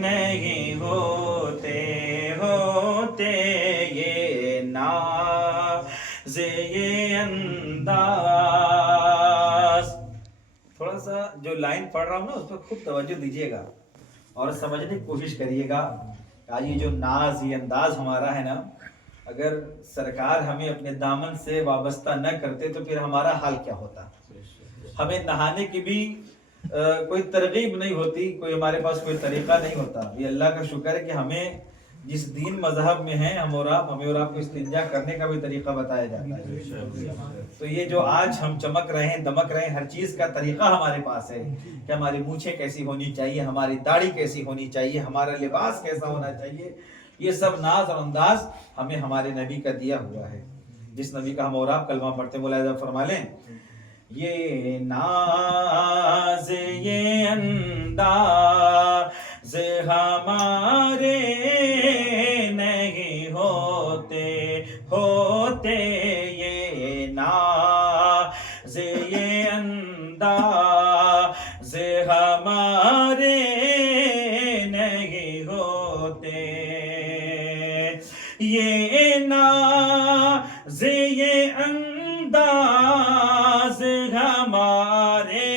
نہیں ہوتے ہوتے یہ ناز یہ انداز. تھوڑا سا جو لائن پڑھ رہا ہوں نا اس پر خوب توجہ دیجیے گا اور سمجھنے کی کوشش کریے گا. آج یہ جو ناز یہ انداز ہمارا ہے نا، اگر سرکار ہمیں اپنے دامن سے وابستہ نہ کرتے تو پھر ہمارا حال کیا ہوتا. ہمیں نہانے کی بھی کوئی ترغیب نہیں ہوتی، کوئی ہمارے پاس کوئی طریقہ نہیں ہوتا. یہ اللہ کا شکر ہے کہ ہمیں جس دین مذہب میں ہیں ہمیں اور آپ کو استنجا کرنے کا بھی طریقہ بتایا جاتا ہے. تو یہ جو آج ہم چمک رہے ہیں دمک رہے ہیں، ہر چیز کا طریقہ ہمارے پاس ہے کہ ہماری مونچھیں کیسی ہونی چاہیے، ہماری داڑھی کیسی ہونی چاہیے، ہمارا لباس کیسا ہونا چاہیے. یہ سب ناز اور انداز ہمیں ہمارے نبی کا دیا ہوا ہے، جس نبی کا ہم اور آپ کلمہ پڑھتے ہیں. ملاحظہ فرما لیں، یہ ناز یہ انداز ہمارے نہیں ہوتے ہوتے یہ ناز یہ انداز ہمارے نہیں ہوتے. یہ ناز یہ انداز ہمارے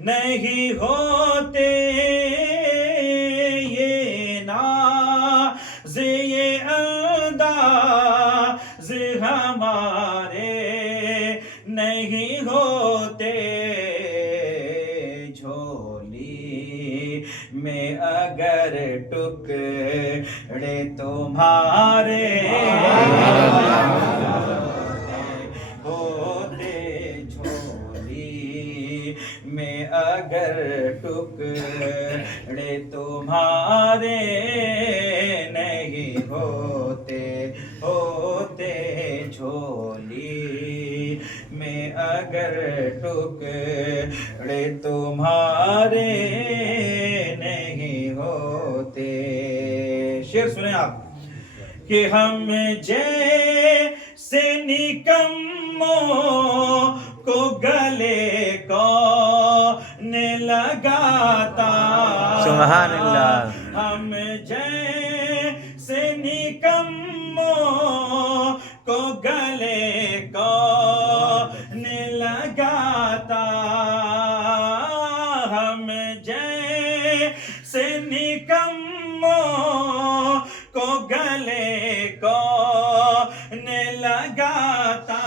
نہیں ہوتے. یہ ناز یہ انداز ہمارے نہیں ہوتے. جھولی میں اگر ٹکڑے تمہارے ہوتے، جھولی میں اگر ٹکڑے تمہارے نہیں ہوتے ہوتے، جھولی میں اگر ٹکڑے تمہارے نہیں ہوتے. شعر سنیں آپ کہ ہم جیسے نکموں کو گلے کون لگاتا. سبحان اللہ. ہم جیسے نکموں کو گلے کون لگاتا. ہم جیسے نکموں کو گلے کون لگاتا.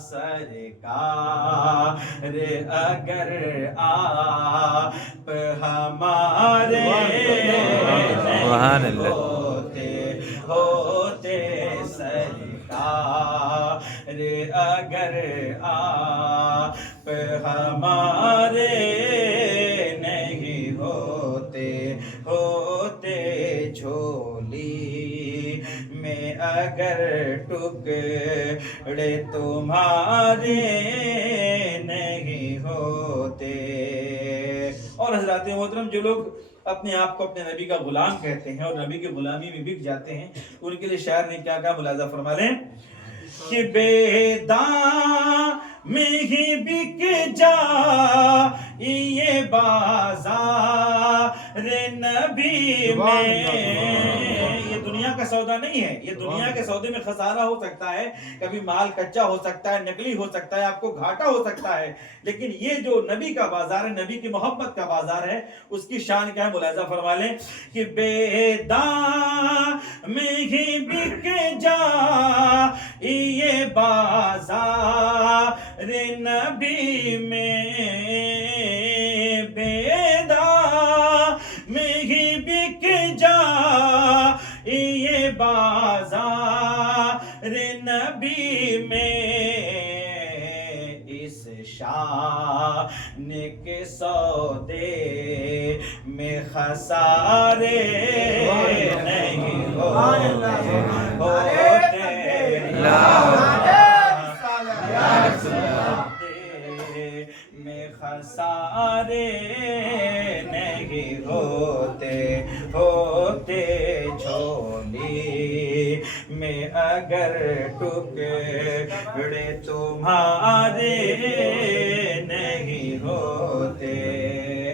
سرکار اگر آپ ہمارے سبحان نہیں اللہ. ہوتے ہوتے، سرکار اگر آپ ہمارے نہیں ہوتے ہوتے، جھولی میں اگر ٹکڑے تمہارے نہیں ہوتے. اور حضرات محترم، جو لوگ اپنے آپ کو اپنے نبی کا غلام کہتے ہیں اور نبی کی غلامی میں بک جاتے ہیں، ان کے لیے شاعر نے کیا کہا، ملاحظہ فرما لیں کہ بے دام ہی بک جا یہ بازار نبی میں. یہ دنیا کا سودا نہیں ہے. یہ دنیا کے سودے میں خسارہ ہو سکتا ہے، کبھی مال کچا ہو سکتا ہے، نقلی ہو سکتا ہے، آپ کو گھاٹا ہو سکتا ہے، لیکن یہ جو نبی کا بازار ہے، نبی کی محبت کا بازار ہے، اس کی شان کیا ہے. ملاحظہ فرما لیں کہ بے دام ہی بک جا یہ بازار نبی میں. بے دام ہی بک جا یہ بازار نبی میں. اس شان کے سودے میں خسارے نہیں ہوتے میں خسارے نہیں ہوتے ہوتے، جھولی میں اگر ٹکڑے تمہارے نہیں ہوتے.